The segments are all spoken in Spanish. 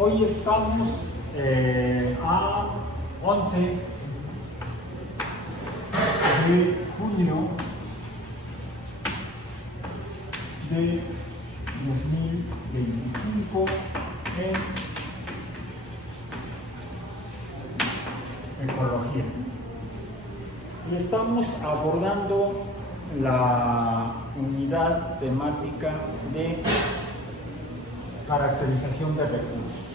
Hoy estamos a 11 de junio de 2025 en ecología. Y estamos abordando la unidad temática de caracterización de recursos.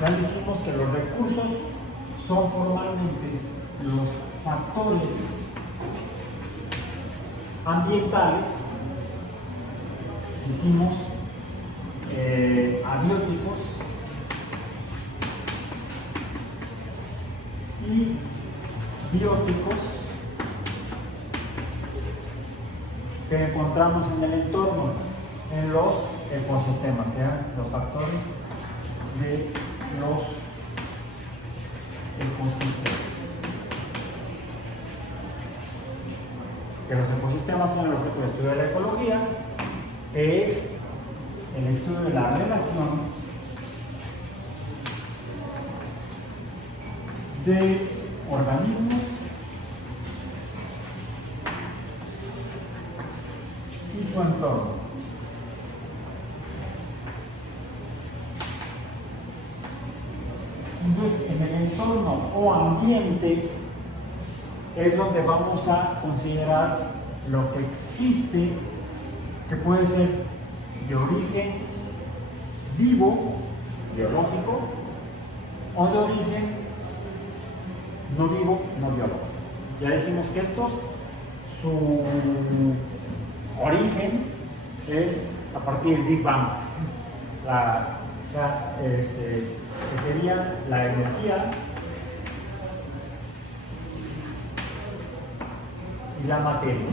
Ya dijimos que los recursos son formalmente los factores ambientales, dijimos abióticos y bióticos que encontramos en el entorno, en los ecosistemas, sean los factores de los ecosistemas. Que los ecosistemas son el objeto de estudio de la ecología, que es el estudio de la relación de organismos y su entorno. Entonces, en el entorno o ambiente es donde vamos a considerar lo que existe, que puede ser de origen vivo, biológico, o de origen no vivo, no biológico. Ya dijimos que estos, su origen es a partir del Big Bang, que sería la energía y la materia.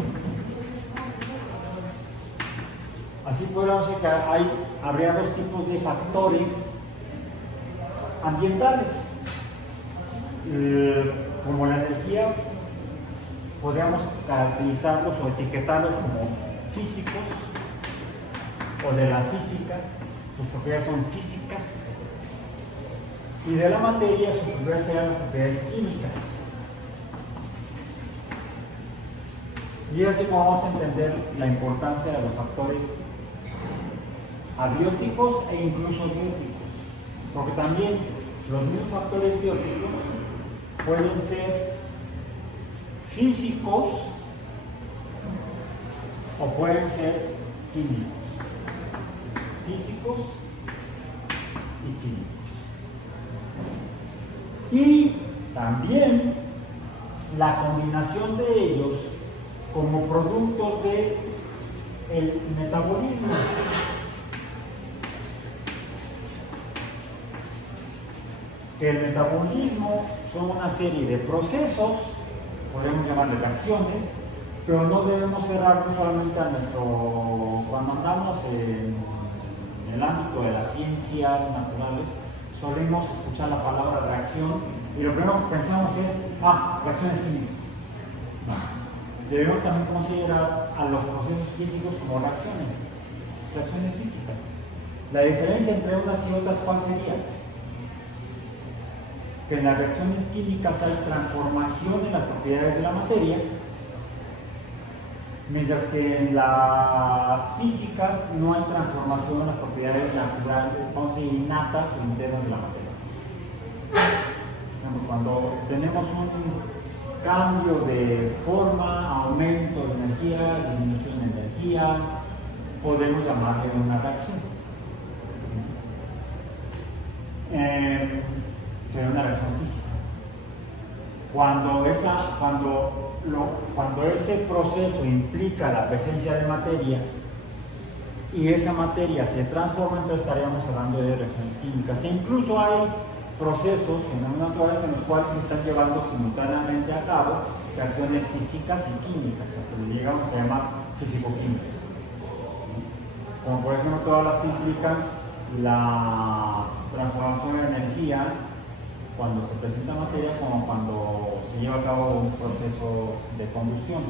Así podríamos decir que habría dos tipos de factores ambientales. Como la energía, podríamos caracterizarlos o etiquetarlos como físicos o de la física, sus propiedades son físicas, y de la materia sus propiedades serían propiedades químicas. Y así como vamos a entender la importancia de los factores abióticos e incluso bióticos, porque también los mismos factores bióticos pueden ser físicos o pueden ser químicos. Físicos y químicos. Y también la combinación de ellos como productos del metabolismo. El metabolismo son una serie de procesos, podemos llamarle reacciones, pero no debemos cerrarnos solamente a cuando andamos en el ámbito de las ciencias naturales, solemos escuchar la palabra reacción y lo primero que pensamos es, reacciones químicas. No. Debemos también considerar a los procesos físicos como reacciones físicas. La diferencia entre unas y otras, ¿cuál sería? Que en las reacciones químicas hay transformación en las propiedades de la materia, mientras que en las físicas no hay transformación en las propiedades naturales, vamos a decir, innatas o internas de la materia. Cuando tenemos un cambio de forma, aumento de energía, disminución de energía, podemos llamarle una reacción. Sería una reacción física. Cuando ese proceso implica la presencia de materia y esa materia se transforma, entonces estaríamos hablando de reacciones químicas. E incluso hay procesos naturales en los cuales se están llevando simultáneamente a cabo reacciones físicas y químicas, hasta les llegamos a llamar físico-químicas. Como por ejemplo todas las que implican la transformación de energía cuando se presenta materia, como cuando se lleva a cabo un proceso de combustión.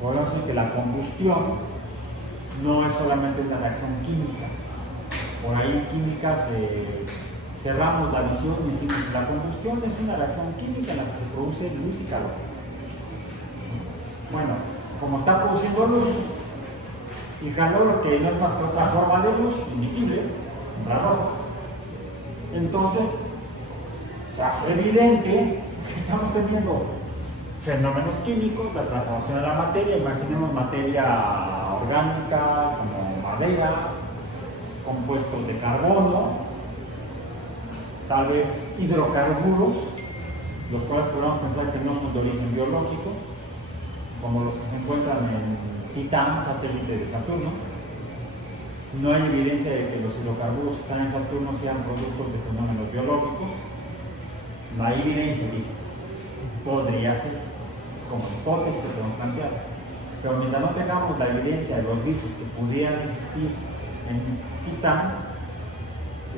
Podemos decir que la combustión no es solamente una reacción química. Por ahí en química cerramos la visión y decimos que la combustión es una reacción química en la que se produce luz y calor. Bueno, como está produciendo luz y calor, que no es más que otra forma de luz, invisible, infrarrojo, entonces se hace evidente que estamos teniendo fenómenos químicos, la transformación de la materia. Imaginemos materia orgánica como madera, compuestos de carbono, tal vez hidrocarburos, los cuales podemos pensar que no son de origen biológico, como los que se encuentran en Titán, satélite de Saturno. No hay evidencia de que los hidrocarburos que están en Saturno sean productos de fenómenos biológicos. No hay evidencia, podría ser, como hipótesis que podemos plantear. Pero mientras no tengamos la evidencia de los bichos que pudieran existir en Titán,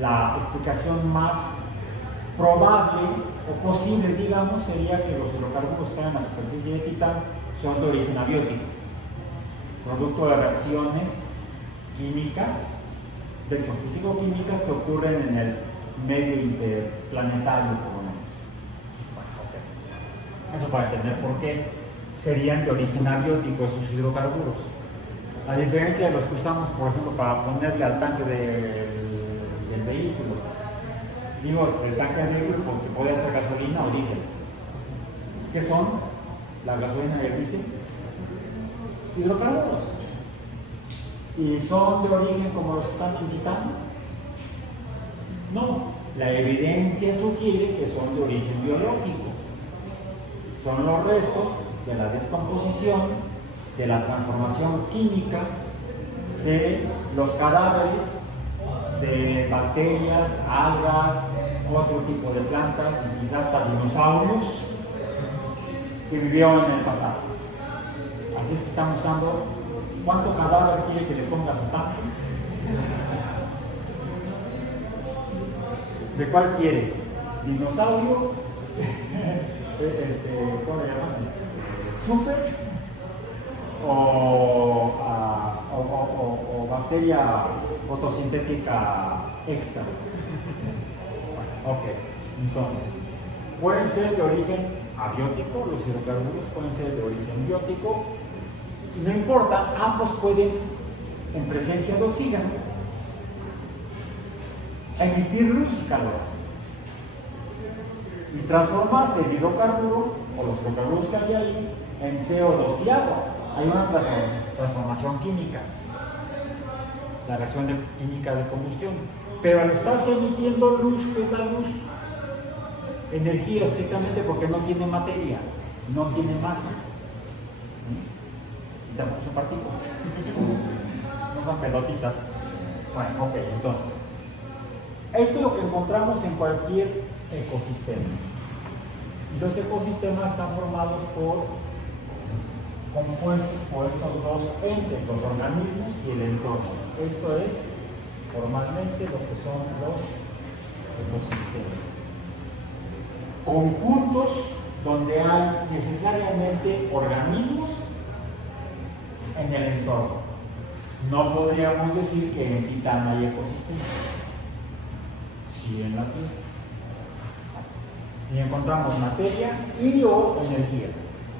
la explicación más probable o posible, digamos, sería que los hidrocarburos que están en la superficie de Titán son de origen abiótico, producto de reacciones químicas, de hecho físico-químicas, que ocurren en el medio interplanetario, por lo menos. Bueno, eso para entender por qué serían de origen abiótico esos hidrocarburos. A diferencia de los que usamos, por ejemplo, para ponerle al tanque del vehículo. Digo, el tanque del vehículo porque puede ser gasolina o diésel. ¿Qué son la gasolina y el diésel? Hidrocarburos. ¿Y son de origen como los que están en Titán? No, la evidencia sugiere que son de origen biológico. Son los restos de la descomposición, de la transformación química de los cadáveres de bacterias, algas, otro tipo de plantas y quizás hasta dinosaurios que vivieron en el pasado. Así es que estamos usando. ¿Cuánto cadáver quiere que le ponga a su tanque? ¿De cuál quiere? ¿Dinosaurio? ¿Cómo le llaman? ¿Super? ¿O bacteria fotosintética extra? Ok, entonces, pueden ser de origen abiótico, los hidrocarburos pueden ser de origen biótico. No importa, ambos pueden, en presencia de oxígeno, emitir luz y calor y transformarse el hidrocarburo o los hidrocarburos que hay ahí en CO2 y agua. Hay una transformación química, la reacción química de combustión. Pero al estarse emitiendo luz, ¿qué es la luz? Energía estrictamente, porque no tiene materia, no tiene masa. Y tampoco son partículas. No son pelotitas. Bueno, ok, entonces. Esto es lo que encontramos en cualquier ecosistema. Y los ecosistemas están formados compuestos por estos dos entes, los organismos y el entorno. Esto es formalmente lo que son los ecosistemas. Conjuntos donde hay necesariamente organismos en el entorno. No podríamos decir que en Titán hay ecosistemas. Sí, en la Tierra. Y encontramos materia y o energía,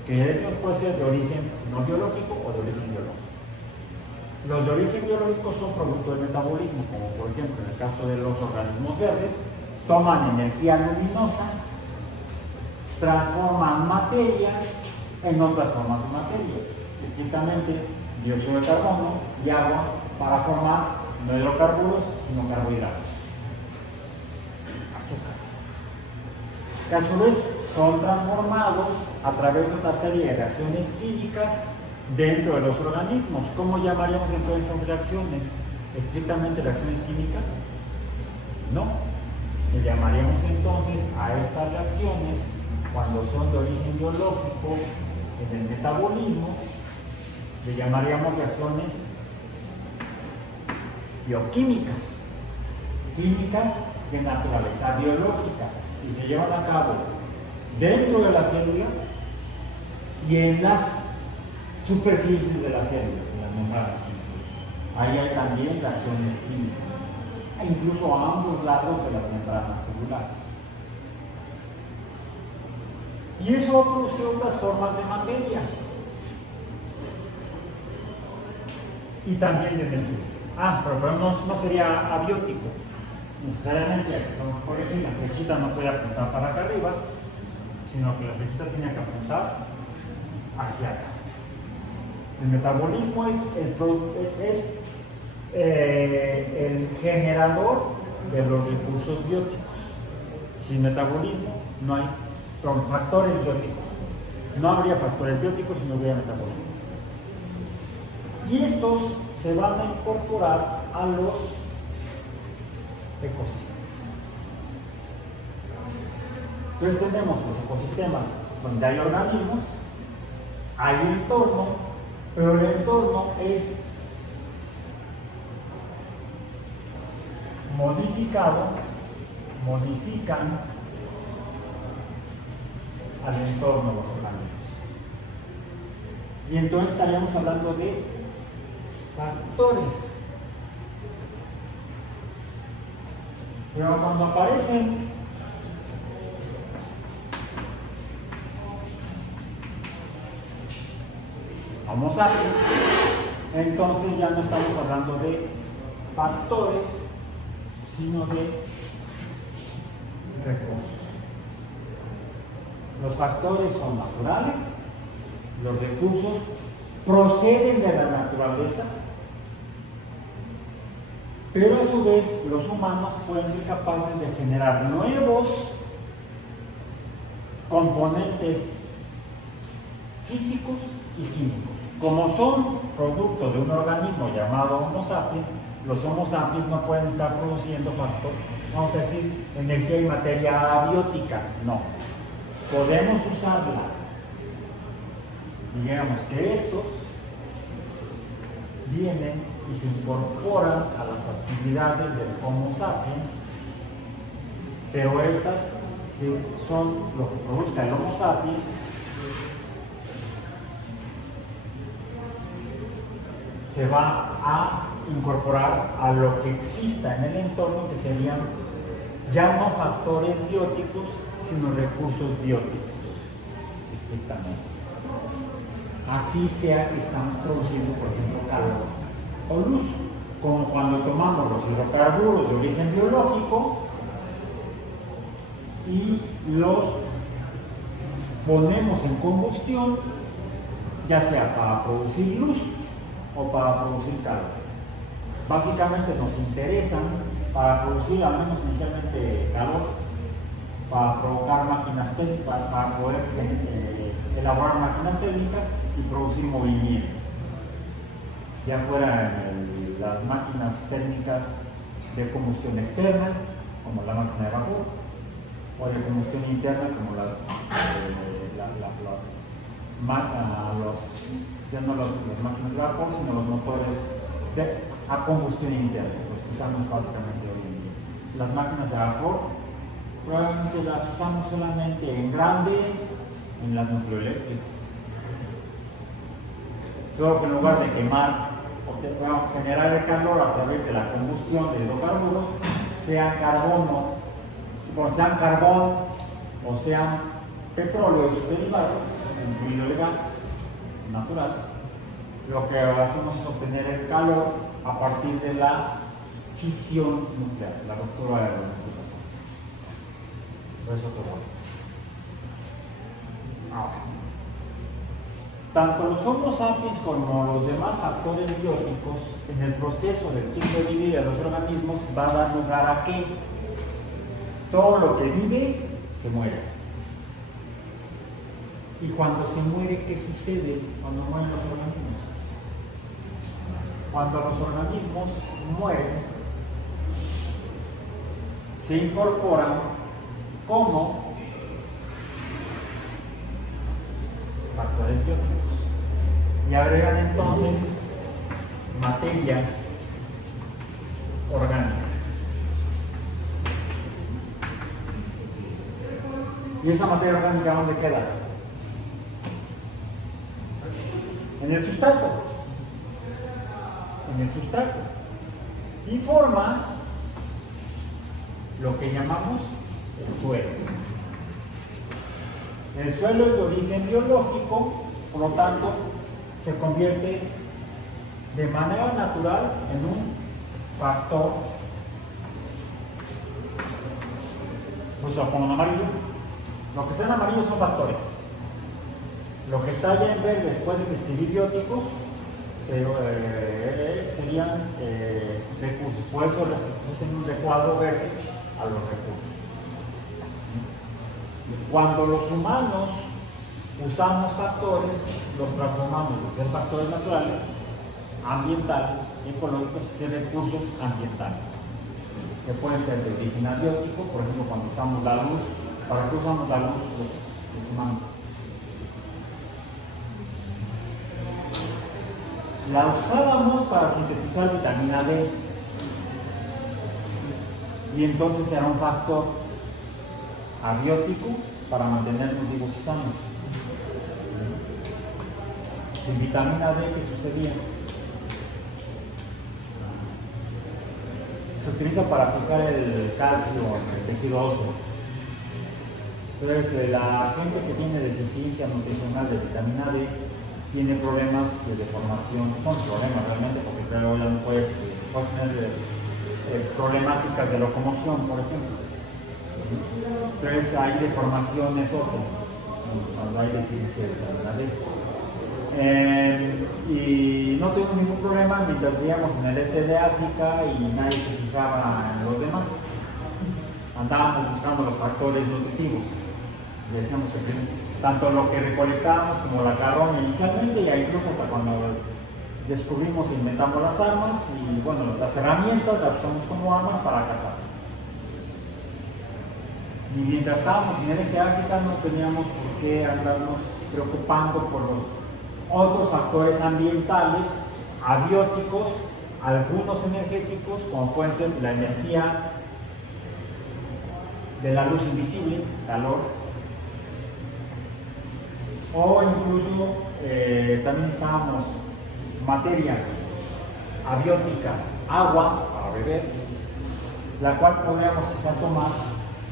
que de hecho puede ser de origen no biológico o de origen biológico. Los de origen biológico son producto del metabolismo, como por ejemplo en el caso de los organismos verdes, toman energía luminosa, transforman materia en otras formas de materia, estrictamente dióxido de carbono y agua, para formar no hidrocarburos, sino carbohidratos, azúcares, que a su vez son transformados a través de una serie de reacciones químicas dentro de los organismos. ¿Cómo llamaríamos entonces esas reacciones? ¿Estrictamente reacciones químicas? No. Le llamaríamos entonces a estas reacciones, cuando son de origen biológico, en el metabolismo, le llamaríamos reacciones bioquímicas, químicas de naturaleza biológica, y se llevan a cabo dentro de las células y en las superficies de las células, en las membranas. Ahí hay también reacciones químicas, e incluso a ambos lados de las membranas celulares. Y eso produce otras formas de materia y también de energía. Pero no sería abiótico. Necesariamente, por ejemplo, la flechita no puede apuntar para acá arriba, sino que la flechita tiene que apuntar hacia acá. El metabolismo es el generador de los recursos bióticos. Sin metabolismo no hay factores bióticos. No habría factores bióticos si no hubiera metabolismo. Y estos se van a incorporar a los ecosistemas. Entonces tenemos los ecosistemas donde hay organismos, hay entorno, pero el entorno modifican al entorno de los organismos. Y entonces estaríamos hablando de factores. Pero cuando aparecen Homo sapiens, entonces ya no estamos hablando de factores, sino de recursos. Los factores son naturales, los recursos proceden de la naturaleza, pero a su vez los humanos pueden ser capaces de generar nuevos componentes físicos y químicos. Como son producto de un organismo llamado Homo sapiens, los Homo sapiens no pueden estar produciendo factores, vamos a decir, energía y materia abiótica, no. Podemos usarla. Digamos que estos vienen y se incorporan a las actividades del Homo sapiens, pero estas son lo que produzca el Homo sapiens se va a incorporar a lo que exista en el entorno, que serían ya no factores bióticos, sino recursos bióticos, estrictamente. Así sea que estamos produciendo, por ejemplo, calor o luz, como cuando tomamos los hidrocarburos de origen biológico y los ponemos en combustión, ya sea para producir luz o para producir calor. Básicamente nos interesan para producir, al menos inicialmente, calor, para provocar máquinas térmicas, para poder elaborar máquinas térmicas y producir movimiento. Ya fuera en las máquinas térmicas de combustión externa, como la máquina de vapor, o de combustión interna, como las máquinas de vapor, sino los motores a combustión interna, los que usamos básicamente hoy en día. Las máquinas de vapor probablemente las usamos solamente en grande en las nucleoeléctricas. Solo que en lugar de quemar o generar el calor a través de la combustión de hidrocarburos, sean carbón o sean petróleo y sus derivados, incluido el gas natural, lo que hacemos es obtener el calor a partir de la fisión nuclear, la ruptura de los núcleos. Por eso todo. Ahora, tanto los Homo sapiens como los demás factores bióticos, en el proceso del ciclo de vida de los organismos, va a dar lugar a que todo lo que vive se muere. Y cuando se muere, ¿qué sucede cuando mueren los organismos? Cuando los organismos mueren, se incorporan como factores bióticos y agregan entonces materia orgánica. ¿Y esa materia orgánica dónde queda? En el sustrato. en el sustrato y forma lo que llamamos el suelo. El suelo es de origen biológico, por lo tanto, se convierte de manera natural en un factor, pues lo pongo en amarillo. Lo que está en amarillo son factores. Lo que está ya en verde después de que escribí bióticos serían recursos. Por eso puse en un recuadro verde a los recursos. Cuando los humanos usamos factores, los transformamos de ser factores naturales, ambientales, ecológicos, y ser recursos ambientales. Que pueden ser de origen abiótico, por ejemplo, cuando usamos la luz. ¿Para qué usamos la luz los humanos? La usábamos para sintetizar vitamina D. Y entonces era un factor abiótico para mantenernos vivos y sanos. Sin vitamina D, ¿qué sucedía? Se utiliza para fijar el calcio en el tejido óseo. Entonces, la gente que tiene deficiencia nutricional de vitamina D tiene problemas de deformación, son problemas realmente, porque luego ya no puedes tener problemáticas de locomoción, por ejemplo. Entonces hay deformaciones óseas cuando hay deficiencia de vitamina D. Y no tuvimos ningún problema mientras vivíamos en el este de África y nadie se fijaba en los demás. Andábamos buscando los factores nutritivos. Decíamos que tanto lo que recolectábamos como la carroña inicialmente, y incluso hasta cuando descubrimos e inventamos las armas, y bueno, las herramientas las usamos como armas para cazar. Y mientras estábamos en el este de África no teníamos por qué andarnos preocupando por los otros factores ambientales, abióticos, algunos energéticos, como pueden ser la energía de la luz invisible, calor, o incluso también estábamos materia abiótica, agua para beber, la cual podríamos quizás tomar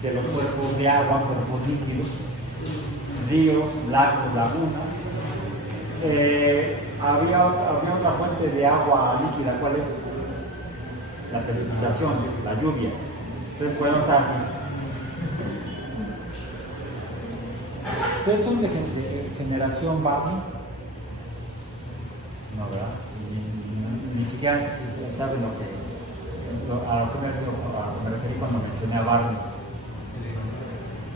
de los cuerpos de agua, cuerpos líquidos, ríos, lagos, lagunas. Había otra fuente de agua líquida, ¿cuál es? La precipitación, la lluvia. Entonces podemos estar así. ¿Ustedes son de generación Barney? No, ¿verdad? Ni siquiera saben a lo que me referí cuando mencioné a Barney.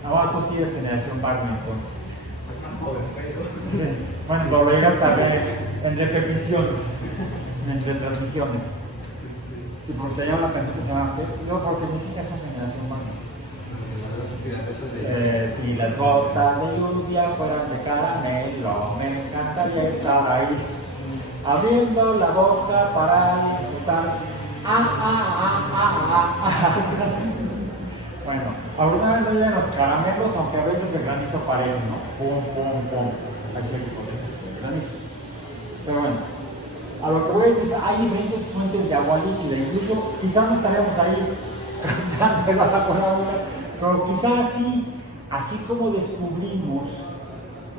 Ahora tú sí eres generación Barney, entonces. Sí. Bueno, lo llegas a ver en repeticiones, en retransmisiones. Sí, porque tenía una canción que se llama no, porque ni siquiera son generación Barney. Si las gotas de lluvia fueran de caramelo, me encantaría estar ahí, abriendo la boca para estar. Bueno, alguna vez no llegan los caramelos, aunque a veces el granizo parece, ¿no? Pum, pum, pum. Así el granizo. Pero bueno, a lo que voy a decir, hay diferentes fuentes de agua líquida, incluso quizás no estaríamos ahí cantando el agua con agua. Pero quizás así como descubrimos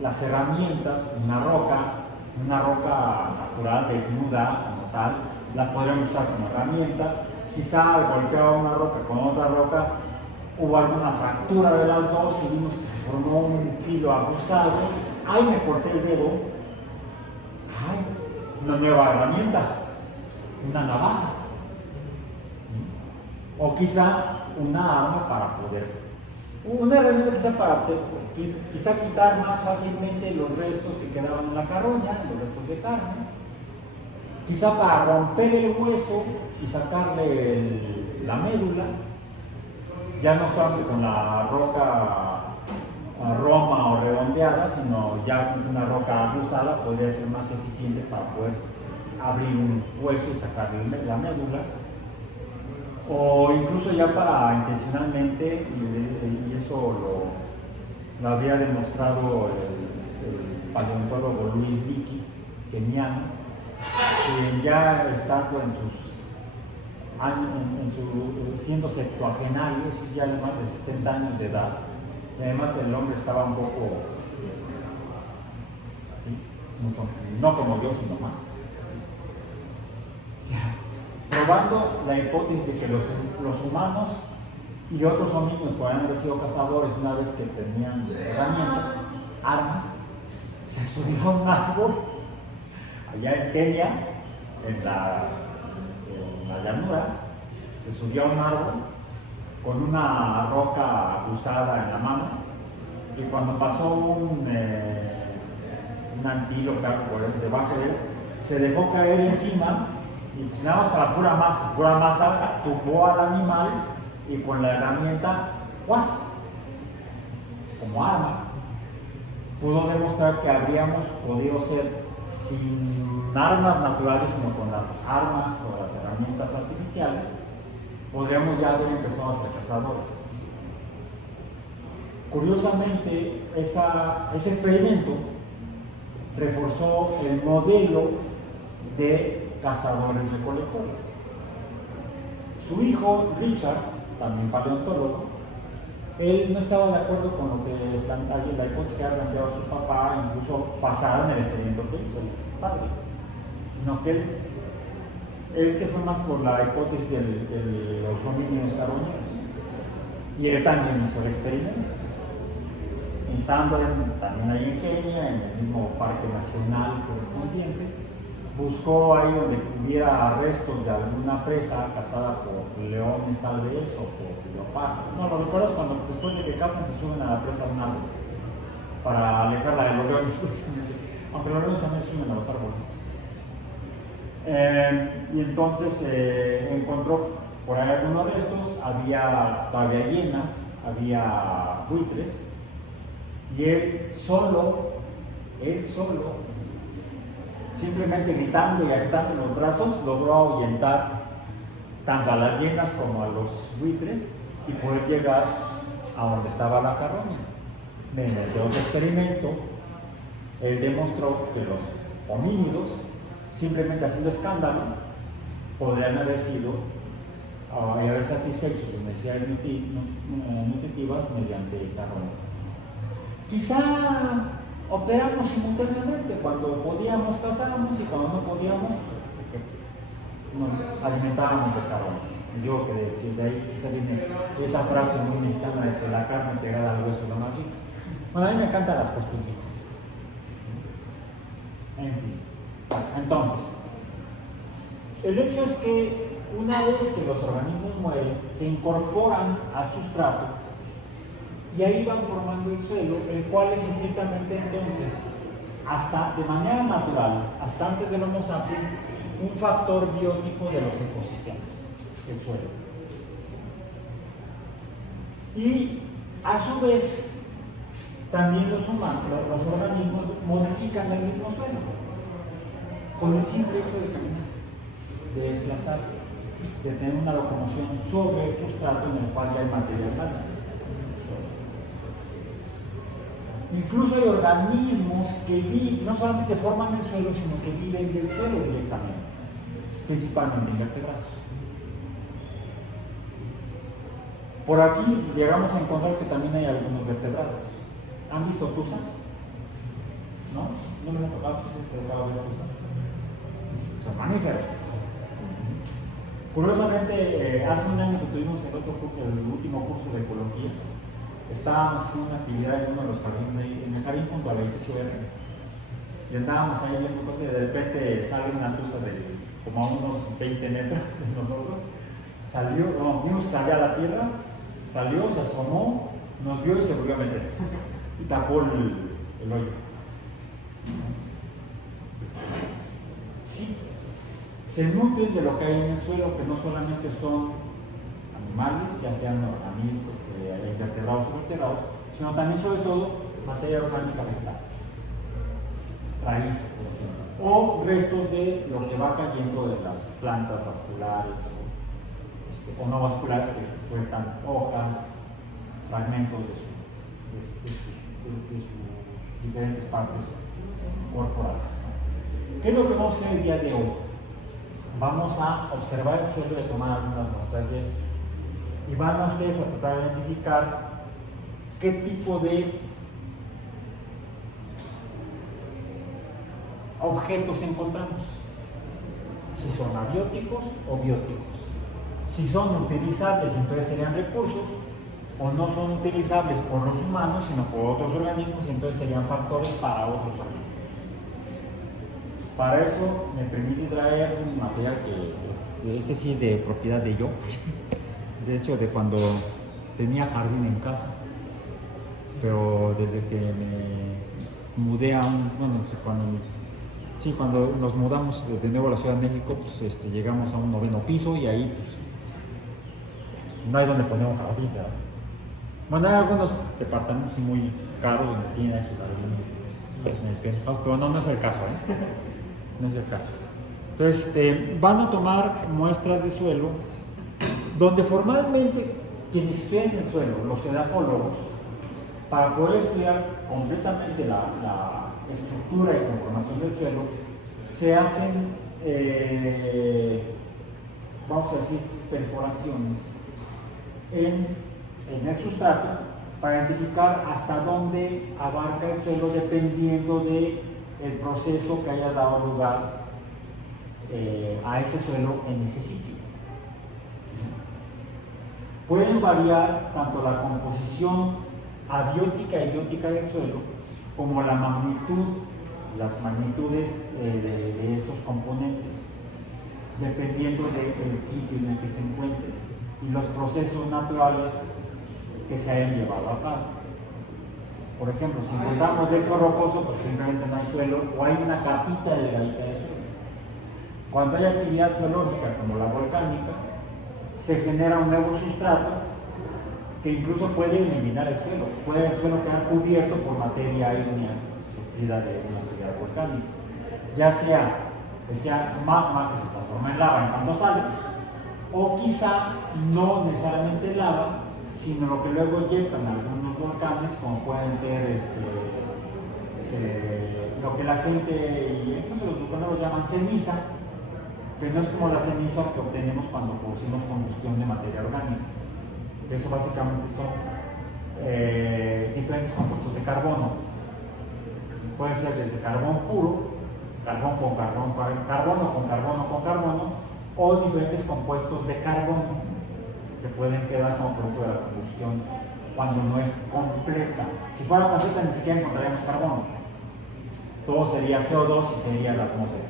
las herramientas, una roca natural, desnuda, como tal, la podríamos usar como herramienta. Quizá al golpear una roca con otra roca, hubo alguna fractura de las dos y vimos que se formó un filo abusado. ¡Ay, me corté el dedo! ¡Ay! Una nueva herramienta, una navaja. O quizá una arma para una herramienta quizá quitar más fácilmente los restos que quedaban en la carroña, los restos de carne, quizá para romper el hueso y sacarle la médula, ya no solamente con la roca roma o redondeada, sino ya una roca abusada podría ser más eficiente para poder abrir un hueso y sacarle la médula. O incluso ya para intencionalmente, y eso lo había demostrado el paleontólogo Luis Dickey, keniano, ya estando en siendo septuagenario, ya de más de 70 años de edad, y además el hombre estaba un poco así, mucho, no como Dios, sino más así. Probando la hipótesis de que los humanos y otros homínidos podrían haber sido cazadores una vez que tenían herramientas, armas, se subió a un árbol allá en Kenia, en la llanura, se subió a un árbol con una roca usada en la mano, y cuando pasó un antílope por debajo de él, se dejó caer encima, y pues nada más para pura masa, tumbó al animal y con la herramienta, ¡guas!, como arma, pudo demostrar que habríamos podido ser sin armas naturales, sino con las armas o las herramientas artificiales, podríamos ya haber empezado a ser cazadores. Curiosamente, ese experimento reforzó el modelo de cazadores-recolectores. Su hijo, Richard, también paleontólogo, él no estaba de acuerdo con lo que la hipótesis que había planteado su papá, incluso basada en el experimento que hizo el padre, sino que él se fue más por la hipótesis de los homínidos carroñeros, y él también hizo el experimento, instando también ahí en Kenia, en el mismo parque nacional correspondiente. Buscó ahí donde hubiera restos de alguna presa cazada por leones tal vez, o por leopardo. No, los leopardos cuando después de que cazan se suben a la presa de un árbol para alejarla de los leones, precisamente. Aunque los leones también se suben a los árboles. Y entonces encontró por ahí alguno de estos, había todavía hienas, había buitres, y él solo, simplemente gritando y agitando los brazos, logró ahuyentar tanto a las hienas como a los buitres y poder llegar a donde estaba la carroña. Mediante otro experimento, él demostró que los homínidos, simplemente haciendo escándalo, podrían haber haber satisfecho sus necesidades nutritivas mediante carroña. Quizá operamos simultáneamente, cuando podíamos cazábamos y cuando no podíamos nos alimentábamos de carne. Digo que de ahí quizá viene esa frase muy mexicana de que la carne pegada al hueso es la más rica. Bueno, a mí me encantan las costillitas. En fin, entonces, el hecho es que una vez que los organismos mueren, se incorporan al sustrato y ahí van formando el suelo, el cual es estrictamente entonces, hasta de manera natural, hasta antes del Homo sapiens, un factor biótico de los ecosistemas, el suelo. Y a su vez, también los organismos modifican el mismo suelo, con el simple hecho de caminar, de desplazarse, de tener una locomoción sobre el sustrato en el cual ya hay material blanco. Incluso hay organismos que no solamente forman el suelo, sino que viven del suelo directamente, principalmente invertebrados. Por aquí llegamos a encontrar que también hay algunos vertebrados. ¿Han visto tuzas? ¿No? ¿No les ha tocado ver tuzas? Son mamíferos. Curiosamente, hace un año que tuvimos el último curso de ecología, estábamos haciendo una actividad en uno de los jardines ahí, en el jardín junto al edificio R, y andábamos ahí viendo cosas y de repente sale una tusa de como a unos 20 metros de nosotros, vimos que salía a la tierra, salió, se asomó, nos vio y se volvió a meter y tapó el hoyo. Sí, se nutren de lo que hay en el suelo, que no solamente son animales, ya sean invertebrados o vertebrados, sino también, sobre todo, materia orgánica vegetal, raíces, por ejemplo, o restos de lo que va cayendo de las plantas vasculares o no vasculares, que se sueltan hojas, fragmentos de sus diferentes partes corporales. ¿Qué es lo que vamos a hacer el día de hoy? vamos a observar el suelo y tomar algunas muestras de él. Y van a ustedes a tratar de identificar qué tipo de objetos encontramos. Si son abióticos o bióticos. Si son utilizables, entonces serían recursos, o no son utilizables por los humanos, sino por otros organismos, entonces serían factores para otros organismos. Para eso me permite traer un material que ese sí es de propiedad de yo, de hecho de cuando tenía jardín en casa, pero desde que me mudé a cuando nos mudamos de nuevo a la Ciudad de México, pues llegamos a un 9º piso y ahí pues no hay donde poner un jardín, ¿verdad? Bueno, hay algunos departamentos muy caros donde tienen su jardín en el penthouse, pero no es el caso, ¿eh? No es el caso. Entonces, van a tomar muestras de suelo, donde formalmente quienes estudian el suelo, los edafólogos, para poder estudiar completamente la estructura y conformación del suelo, se hacen, vamos a decir, perforaciones en el sustrato para identificar hasta dónde abarca el suelo dependiendo del proceso que haya dado lugar a ese suelo en ese sitio. Pueden variar tanto la composición abiótica y biótica del suelo como la magnitud, las magnitudes de esos componentes, dependiendo del sitio en el que se encuentren y los procesos naturales que se hayan llevado a cabo. Por ejemplo, si encontramos lecho rocoso, pues simplemente no hay suelo o hay una capita delgadita de suelo. Cuando hay actividad geológica como la volcánica, se genera un nuevo sustrato que incluso puede eliminar el suelo. Puede el suelo quedar cubierto por materia ígnea surgida de una actividad volcánica. Ya sea que sea magma que se transforma en lava en cuando sale, o quizá no necesariamente lava, sino lo que luego llevan algunos volcanes, como pueden ser lo que la gente, incluso los vulcanos llaman ceniza, que no es como la ceniza que obtenemos cuando producimos combustión de materia orgánica. Eso básicamente son diferentes compuestos de carbono. Puede ser desde carbón puro, carbón con carbón, carbono con carbono con carbono, o diferentes compuestos de carbono que pueden quedar como producto de la combustión cuando no es completa. Si fuera completa ni siquiera encontraríamos carbono. Todo sería CO2 y sería la atmósfera.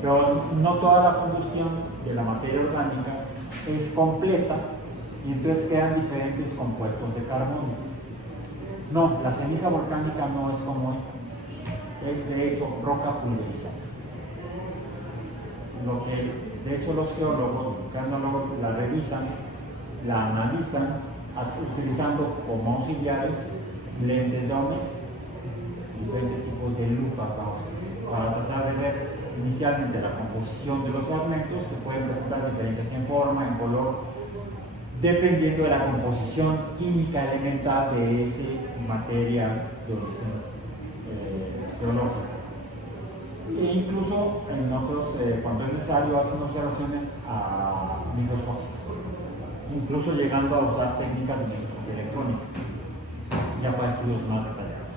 Pero no toda la combustión de la materia orgánica es completa y entonces quedan diferentes compuestos de carbono. No, la ceniza volcánica no es como esa. Es de hecho roca pulverizada. Lo que de hecho los geólogos, los vulcanólogos la revisan, la analizan utilizando como auxiliares lentes de aumento, diferentes tipos de lupas, vamos a decir, para tratar de ver inicialmente la composición de los fragmentos que pueden presentar diferencias en forma, en color, dependiendo de la composición química elemental de esa materia de origen geológico. E incluso en otros, cuando es necesario, hacen observaciones microscópicas, incluso llegando a usar técnicas de microscopía electrónica, ya para estudios más detallados.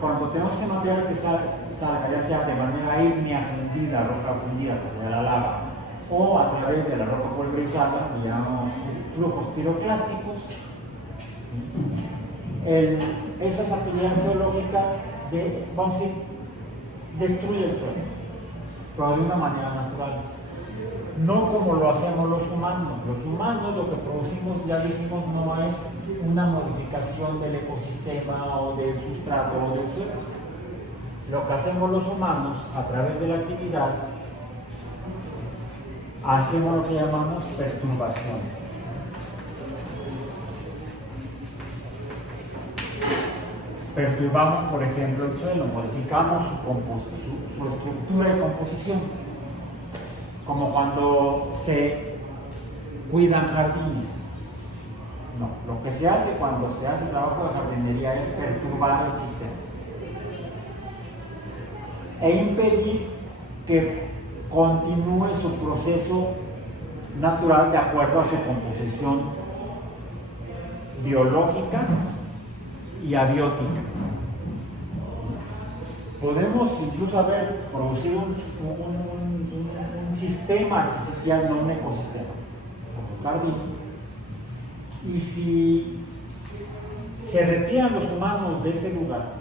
Cuando tenemos ese material que salga, ya sea de manera ígnea fundida, roca fundida, que sería la lava, o a través de la roca pulverizada, que llamamos flujos piroclásticos, esa actividad geológica vamos a decir, destruye el suelo, pero de una manera natural. No como lo hacemos los humanos. Los humanos lo que producimos, ya dijimos, no es una modificación del ecosistema o del sustrato o del suelo. Lo que hacemos los humanos a través de la actividad, hacemos lo que llamamos perturbación. Perturbamos, por ejemplo, el suelo, modificamos su estructura y composición, como cuando se cuidan jardines. No, lo que se hace cuando se hace trabajo de jardinería es perturbar el sistema. e impedir que continúe su proceso natural de acuerdo a su composición biológica y abiótica. Podemos incluso haber producido un sistema artificial, no un ecosistema, como un jardín, y si se retiran los humanos de ese lugar,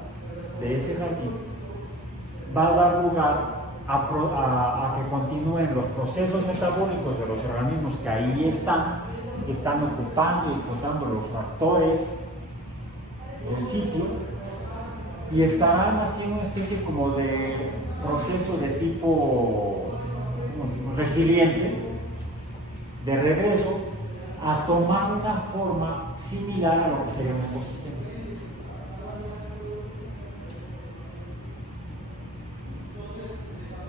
de ese jardín, va a dar lugar a que continúen los procesos metabólicos de los organismos que ahí están ocupando y explotando los factores del sitio, y estarán haciendo una especie como de proceso de tipo resiliente, de regreso, a tomar una forma similar a lo que sería un ecosistema.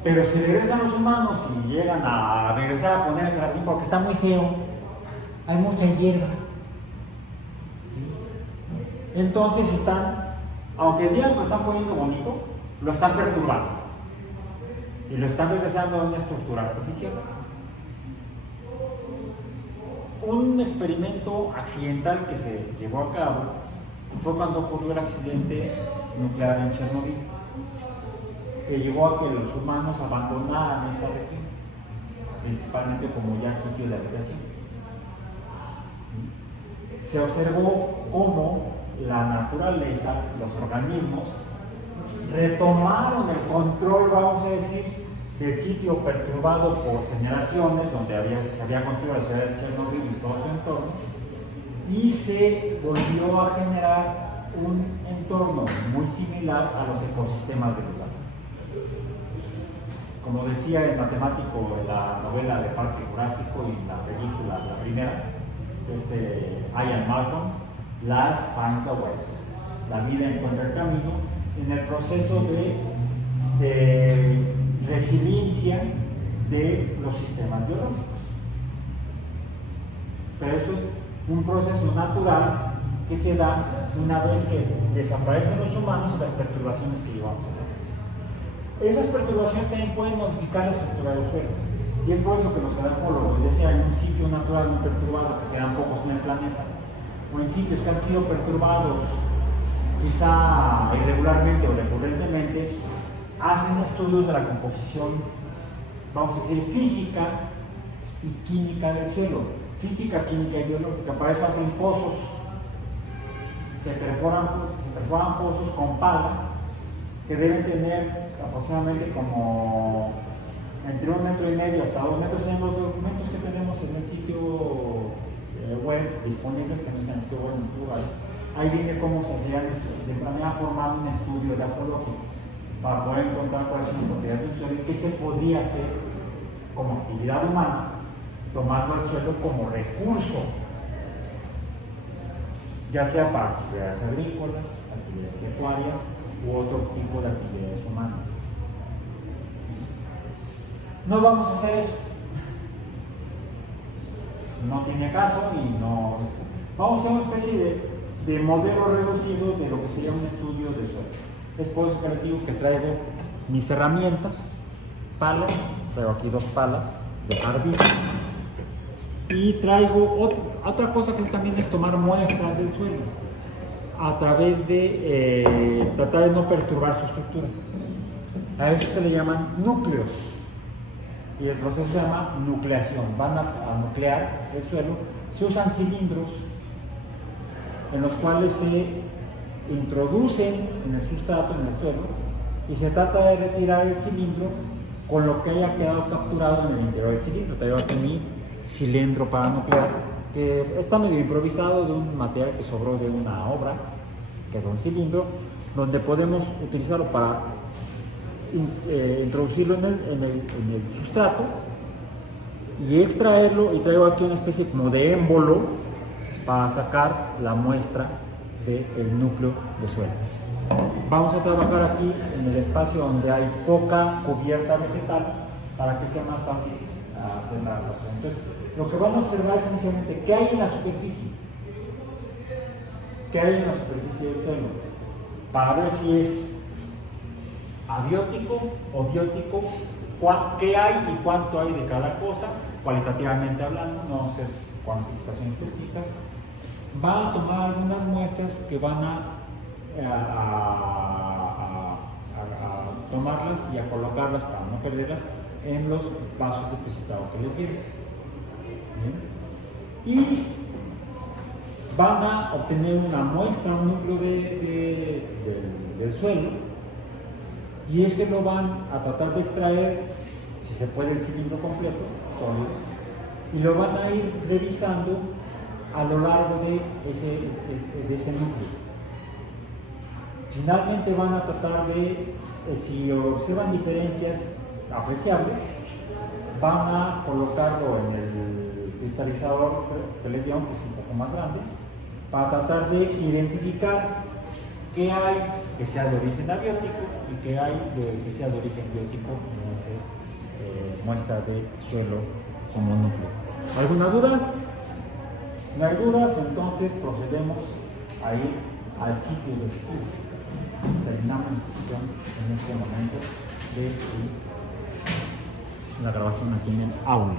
Pero si regresan los humanos y llegan a regresar a poner el jardín porque está muy feo, hay mucha hierba, ¿sí? Entonces aunque digan que lo están poniendo bonito, lo están perturbando y lo están regresando a una estructura artificial. Un experimento accidental que se llevó a cabo fue cuando ocurrió el accidente nuclear en Chernobyl, que llevó a que los humanos abandonaran esa región, principalmente como ya sitio de habitación. Se observó cómo la naturaleza, los organismos, retomaron el control, vamos a decir, del sitio perturbado por generaciones, donde se había construido la ciudad de Chernobyl y todo su entorno, y se volvió a generar un entorno muy similar a los ecosistemas del lugar. Como decía el matemático en la novela de Parque Jurásico y la película, la primera, Ian Malcolm, Life finds a way. La vida encuentra el camino en el proceso de resiliencia de los sistemas biológicos. Pero eso es un proceso natural que se da una vez que desaparecen los humanos y las perturbaciones que llevamos a cabo. Esas perturbaciones también pueden modificar la estructura del suelo. Y es por eso que los edafólogos, ya sea en un sitio natural muy perturbado, que quedan pocos en el planeta, o en sitios que han sido perturbados quizá irregularmente o recurrentemente, hacen estudios de la composición, vamos a decir, física y química del suelo. Física, química y biológica. Para eso hacen pozos. Se perforan pozos con palas que deben tener aproximadamente como entre 1,5 metros hasta 2 metros. En los documentos que tenemos en el sitio web disponibles, que no están en el sitio web en lugares, ahí viene cómo se hacía de manera formal un estudio edafológico para poder encontrar cuáles son las propiedades del suelo y qué se podría hacer como actividad humana, tomarlo al suelo como recurso, ya sea para actividades agrícolas, actividades pecuarias u otro tipo de actividades humanas. No vamos a hacer eso. No tiene caso y no. Vamos a hacer una especie de modelo reducido de lo que sería un estudio de suelo. Es por eso que les digo que traigo mis herramientas, palas, traigo aquí 2 palas de jardín. Y traigo otra cosa que también es tomar muestras del suelo a través de tratar de no perturbar su estructura. A eso se le llaman núcleos y el proceso se llama nucleación. Van a nuclear el suelo. Se usan cilindros en los cuales se introducen en el sustrato, en el suelo, y se trata de retirar el cilindro con lo que haya quedado capturado en el interior del cilindro. Traigo aquí mi cilindro para nuclear, que está medio improvisado de un material que sobró de una obra, quedó un cilindro, donde podemos utilizarlo para introducirlo en el sustrato y extraerlo, y traigo aquí una especie como de émbolo para sacar la muestra del núcleo de suelo. Vamos a trabajar aquí en el espacio donde hay poca cubierta vegetal para que sea más fácil hacer la relación. Entonces, lo que van a observar es esencialmente qué hay en la superficie. ¿Qué hay en la superficie del suelo? Para ver si es abiótico o biótico, qué hay y cuánto hay de cada cosa, cualitativamente hablando, no vamos a hacer cuantificaciones específicas. Va a tomar algunas muestras que van a tomarlas y a colocarlas para no perderlas en los vasos depositados que les dieron. Y van a obtener una muestra, un núcleo del suelo, y ese lo van a tratar de extraer, si se puede, el cilindro completo, sólido, y lo van a ir revisando a lo largo de ese núcleo. Finalmente van a tratar de, si observan diferencias apreciables, van a colocarlo en el cristalizador que les digo, que es un poco más grande, para tratar de identificar qué hay que sea de origen abiótico y qué hay que sea de origen biótico en esa muestra de suelo como núcleo. ¿Alguna duda? Si no hay dudas, entonces procedemos a ir al sitio de estudio. Terminamos nuestra sesión en este momento de la grabación aquí en el aula.